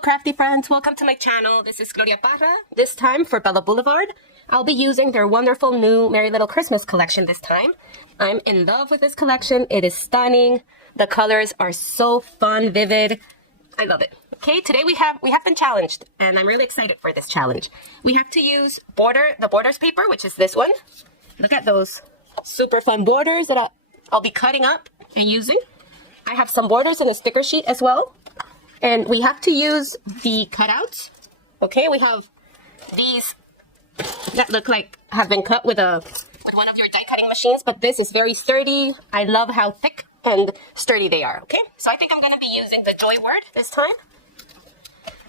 crafty friends, welcome to my channel. This is Gloria Parra. This time for Bella Boulevard, I'll be using their wonderful new Merry Little Christmas collection this time. I'm in love with this collection. It is stunning. The colors are so fun, vivid. I love it. Okay, today we have been challenged, and I'm really excited for this challenge. We have to use the borders paper, which is this one. Look at those super fun borders that I'll be cutting up and using. I have some borders in a sticker sheet as well. And we have to use the cutouts. Okay, we have these that look like have been cut with one of your die cutting machines, but this is very sturdy. I love how thick and sturdy they are. Okay, so I think I'm gonna be using the Joy word this time.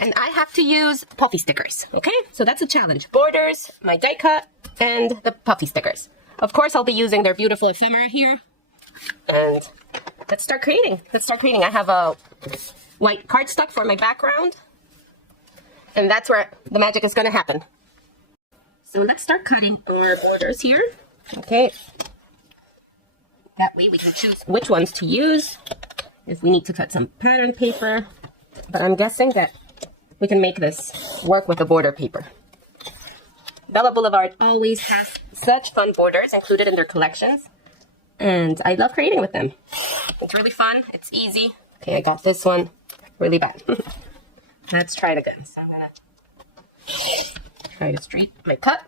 And I have to use puffy stickers. Okay, so that's a challenge. Borders, my die cut, and the puffy stickers. Of course, I'll be using their beautiful ephemera here. And let's start creating. I have a white cardstock for my background, and that's where the magic is going to happen. So let's start cutting our borders here. Okay, that way we can choose which ones to use if we need to cut some pattern paper, but I'm guessing that we can make this work with the border paper. Bella Boulevard always has such fun borders included in their collections, and I love creating with them. It's really fun, it's easy. Okay, I got this one really bad. Let's try it again. So I'm gonna try to straighten my cut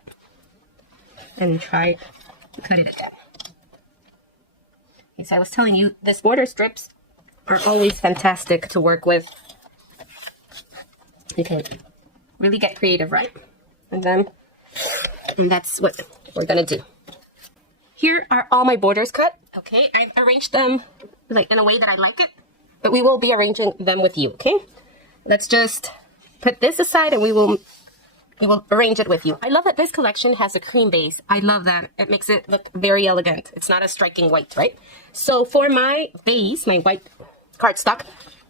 and try to cut it again. Okay, so I was telling you, this border strips are always fantastic to work with. You can really get creative, right? And that's what we're gonna do. Here are all my borders cut. Okay, I've arranged them like in a way that I like it. But we will be arranging them with you, okay? Let's just put this aside and we will arrange it with you. I love that this collection has a cream base. I love that. It makes it look very elegant. It's not a striking white, right? So for my base, my white cardstock,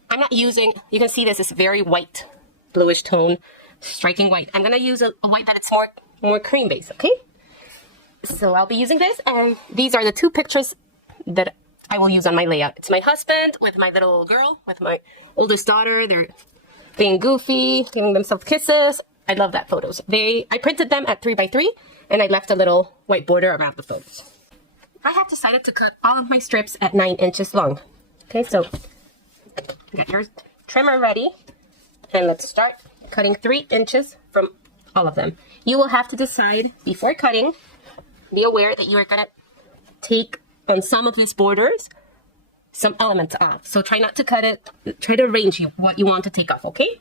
I'm not using, you can see this is very white, bluish tone, striking white. I'm gonna use a white that it's more cream base, okay? So I'll be using this, and these are the two pictures that I will use on my layout. It's my husband with my little girl, with my oldest daughter. They're being goofy, giving themselves kisses. I love that photos. I printed them at 3x3, and I left a little white border around the photos. I have decided to cut all of my strips at 9 inches long. Okay, so get your trimmer ready, and let's start cutting 3 inches from all of them. You will have to decide before cutting. Be aware that you are gonna take on some of these borders some elements off. So try not to cut it, try to arrange what you want to take off, okay?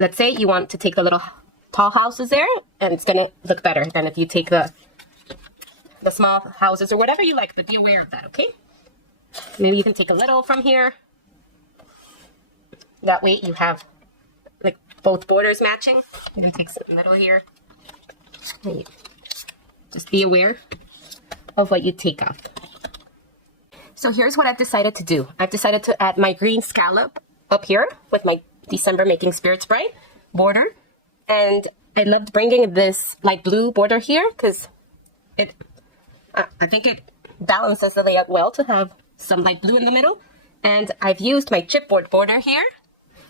Let's say you want to take the little tall houses there, and it's gonna look better than if you take the small houses or whatever you like, but be aware of that, okay? Maybe you can take a little from here. That way you have like both borders matching. You can take some middle here. Just be aware of what you take off. So here's what I've decided to do. I've decided to add my green scallop up here with my December Making Spirits Bright border. And I loved bringing this light blue border here because I think it balances the layout well to have some light blue in the middle. And I've used my chipboard border here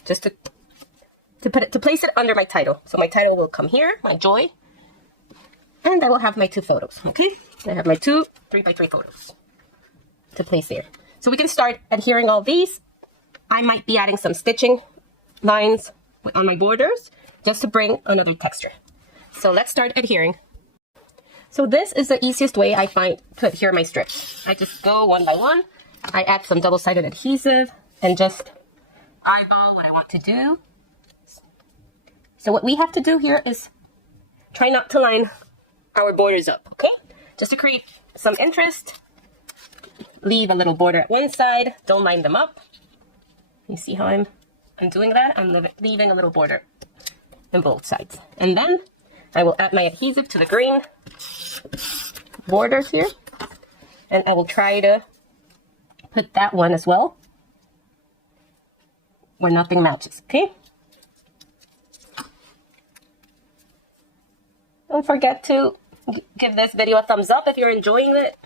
just to place it under my title. So my title will come here, my Joy. And I will have my two photos, okay? I have my two 3x3 photos to place here. So we can start adhering all these. I might be adding some stitching lines on my borders just to bring another texture. So let's start adhering. So this is the easiest way I find to adhere my strips. I just go one by one. I add some double-sided adhesive and just eyeball what I want to do. So what we have to do here is try not to line our borders up, okay? Just to create some interest, leave a little border at one side, don't line them up. You see how I'm doing that? I'm leaving a little border on both sides. And then I will add my adhesive to the green borders here, and I will try to put that one as well where nothing matches, okay? Don't forget to give this video a thumbs up if you're enjoying it,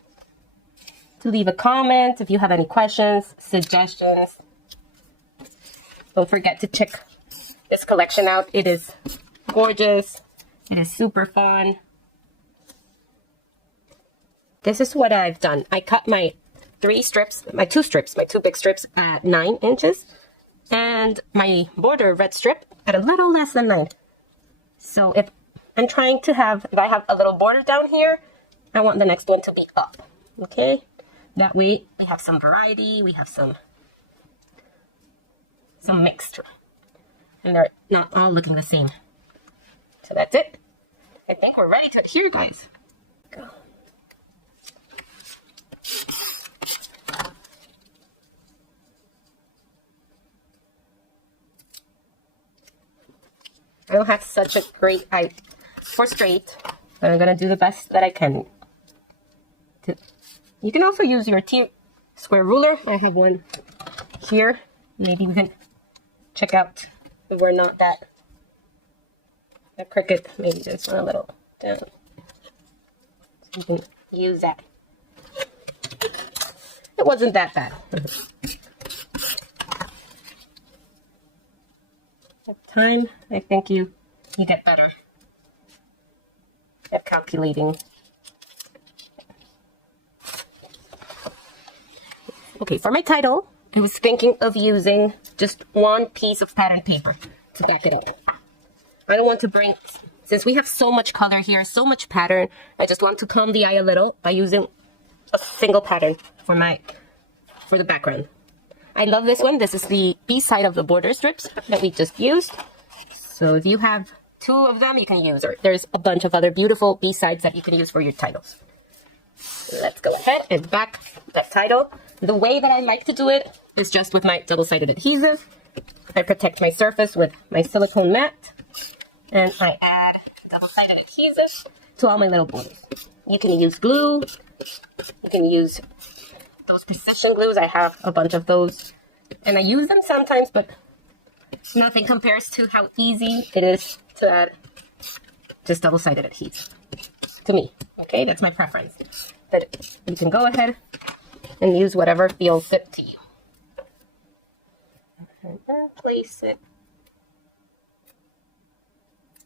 to leave a comment if you have any questions, suggestions. Don't forget to check this collection out. It is gorgeous. It is super fun. This is what I've done. I cut my two big strips at 9 inches. And my border red strip at a little less than 9. So if I'm trying to have, if I have a little border down here, I want the next one to be up. Okay? That way we have some variety, we have some mixture. And they're not all looking the same. So that's it. I think we're ready to adhere, guys. Go. I don't have such a great eye for straight, but I'm gonna do the best that I can. You can also use your T-square ruler. I have one here. Maybe we can check out if we're not that crooked. Maybe this one a little down. So you can use that. It wasn't that bad. With time, I think you get better at calculating. Okay, for my title, I was thinking of using just one piece of pattern paper to back it up. I don't want to bring, since we have so much color here, so much pattern, I just want to calm the eye a little by using a single pattern for the background. I love this one. This is the B side of the border strips that we just used. So if you have 2 of them, you can use, or there's a bunch of other beautiful B sides that you can use for your titles. Let's go ahead and back that title. The way that I like to do it is just with my double-sided adhesive. I protect my surface with my silicone mat, and I add double-sided adhesive to all my little borders. You can use glue. You can use those precision glues. I have a bunch of those, and I use them sometimes, but nothing compares to how easy it is to add just double-sided adhesive to me. Okay, that's my preference. But you can go ahead and use whatever feels fit to you. And then place it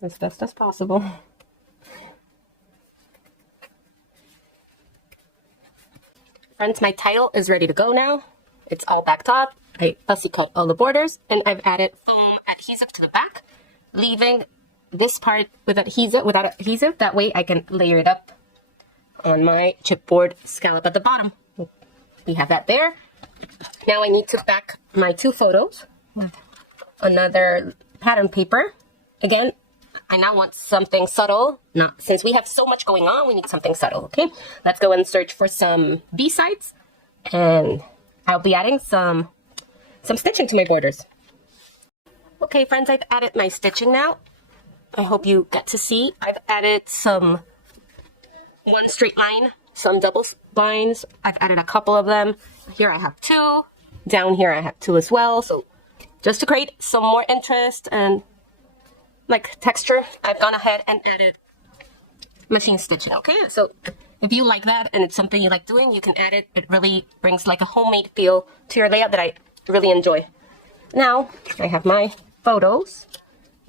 as best as possible. Friends, my title is ready to go now. It's all backed up. I fussy cut all the borders, and I've added foam adhesive to the back, leaving this part without adhesive. That way I can layer it up on my chipboard scallop at the bottom. We have that there. Now I need to back my 2 photos with another pattern paper. Again, I now want something subtle. Since we have so much going on, we need something subtle, okay? Let's go and search for some B-sides, and I'll be adding some stitching to my borders. Okay, friends, I've added my stitching now. I hope you get to see. I've added one straight line, some double lines. I've added a couple of them. Here I have 2. Down here I have 2 as well. So just to create some more interest and like texture, I've gone ahead and added machine stitching, okay? So if you like that and it's something you like doing, you can add it. It really brings like a homemade feel to your layout that I really enjoy. Now I have my photos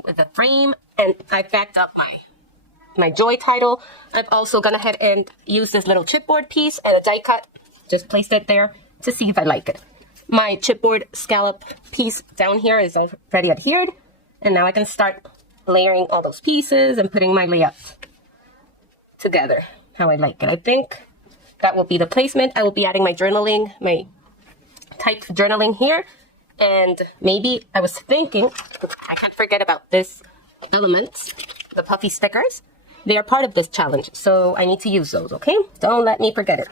with a frame, and I backed up my Joy title. I've also gone ahead and used this little chipboard piece and a die cut. Just placed it there to see if I like it. My chipboard scallop piece down here is already adhered, and now I can start layering all those pieces and putting my layout together how I like it. I think that will be the placement. I will be adding my journaling, my type journaling here, and maybe I was thinking, I can't forget about this elements, the puffy stickers. They are part of this challenge, so I need to use those, okay? Don't let me forget it.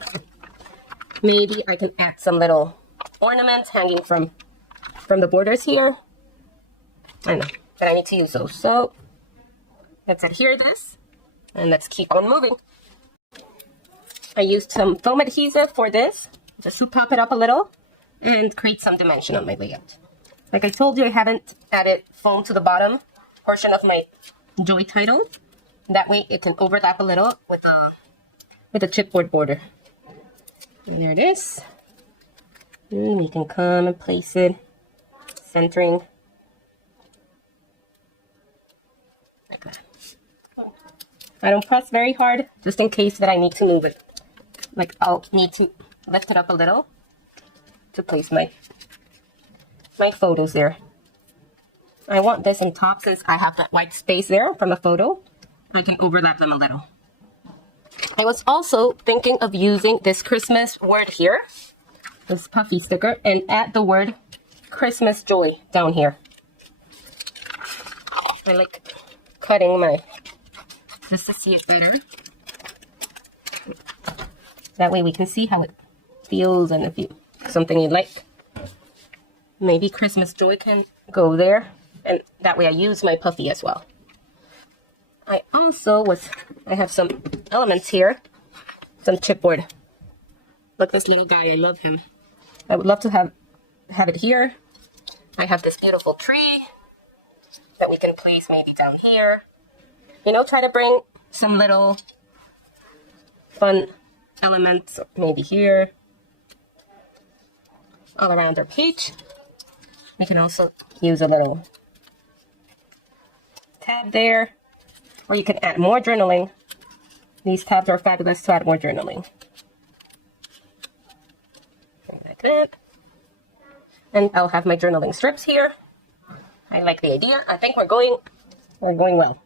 Maybe I can add some little ornaments hanging from the borders here. I know, but I need to use those. So let's adhere this, and let's keep on moving. I used some foam adhesive for this, just to pop it up a little and create some dimension on my layout. Like I told you, I haven't added foam to the bottom portion of my Joy title. That way it can overlap a little with a chipboard border. And there it is. And we can come and place it, centering I don't press very hard, just in case that I need to move it. Like, I'll need to lift it up a little to place my photos there. I want this in top since I have that white space there from a photo. I can overlap them a little. I was also thinking of using this Christmas word here, this puffy sticker, and add the word Christmas joy down here. I like cutting just to see it better. That way we can see how it feels, and if you something you like, maybe Christmas joy can go there, and that way I use my puffy as well. I have some elements here, some chipboard. Look, this little guy, I love him. I would love to have it here. I have this beautiful tree that we can place maybe down here. You know, try to bring some little fun elements maybe here, all around our page. We can also use a little tab there, or you can add more journaling. These tabs are fabulous to add more journaling. Like that. And I'll have my journaling strips here. I like the idea. I think we're going well.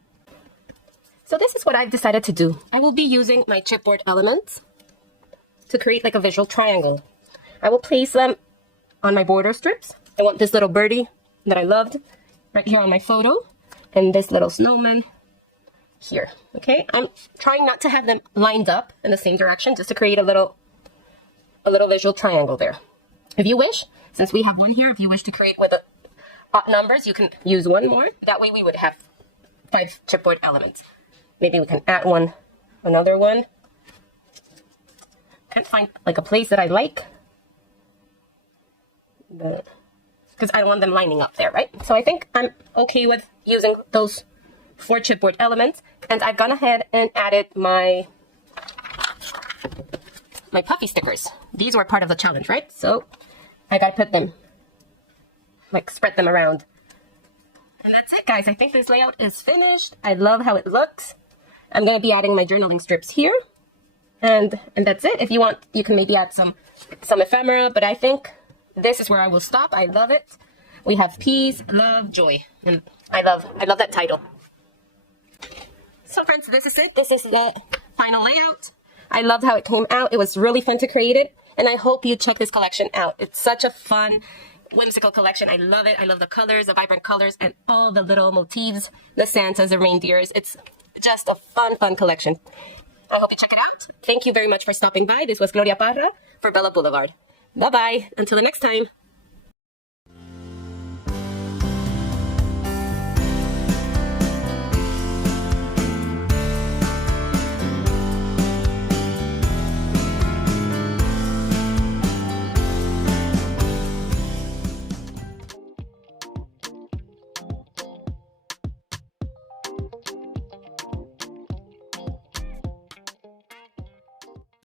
So this is what I've decided to do. I will be using my chipboard elements to create like a visual triangle. I will place them on my border strips. I want this little birdie that I loved right here on my photo, and this little snowman here. Okay, I'm trying not to have them lined up in the same direction, just to create a little visual triangle there. If you wish, since we have one here, if you wish to create with odd numbers, you can use one more. That way we would have 5 chipboard elements. Maybe we can add another one. Can't find like a place that I like, because I don't want them lining up there, right? So I think I'm okay with using those 4 chipboard elements, and I've gone ahead and added my puffy stickers. These were part of the challenge, right? So I gotta put them, like spread them around. And that's it, guys. I think this layout is finished. I love how it looks. I'm gonna be adding my journaling strips here. And that's it. If you want, you can maybe add some ephemera, but I think this is where I will stop. I love it. We have peace, love, joy, and I love that title. So friends, this is it. This is the final layout. I loved how it came out. It was really fun to create it, and I hope you check this collection out. It's such a fun, whimsical collection. I love it. I love the colors, the vibrant colors, and all the little motifs, the Santas, the reindeers. It's just a fun collection. I hope you check it out. Thank you very much for stopping by. This was Gloria Parra for Bella Boulevard. Bye-bye. Until the next time.